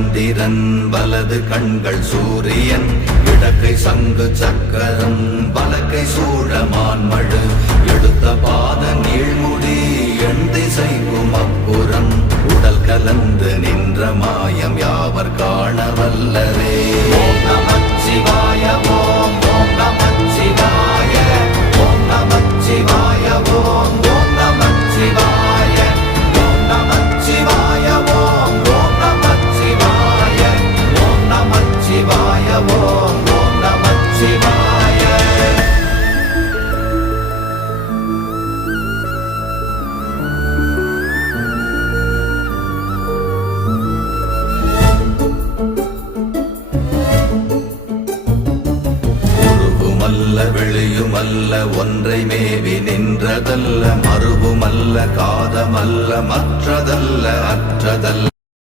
சந்திரன் வலது கண்கள் சூரியன் இடக்கை சங்கு சக்கரம் வலக்கை சூழமான்மழு எடுத்த பாத நீழ்முடி எண் திசைக்கும் அப்புறம் உடல் கலந்து நின்ற மாயம் யாவர் காண வல்லரே. ஓம் நமச்சிவாய ஓம் ஓம் நமச்சிவாய ஓம் நமச்சிவாய ஓம் ஓம் நமச்சிவாய ஓம் நமச்சிவாய ஓம் ஓம் நமச்சிவாய ஓம் நமச்சிவாய ஓம் ஓம் நமச்சிவாய. வெளியுமல்ல ஒன்றை மேவி நின்றதல்ல மறுவுமல்ல காதமல்ல மற்றதல்ல அற்றதல்ல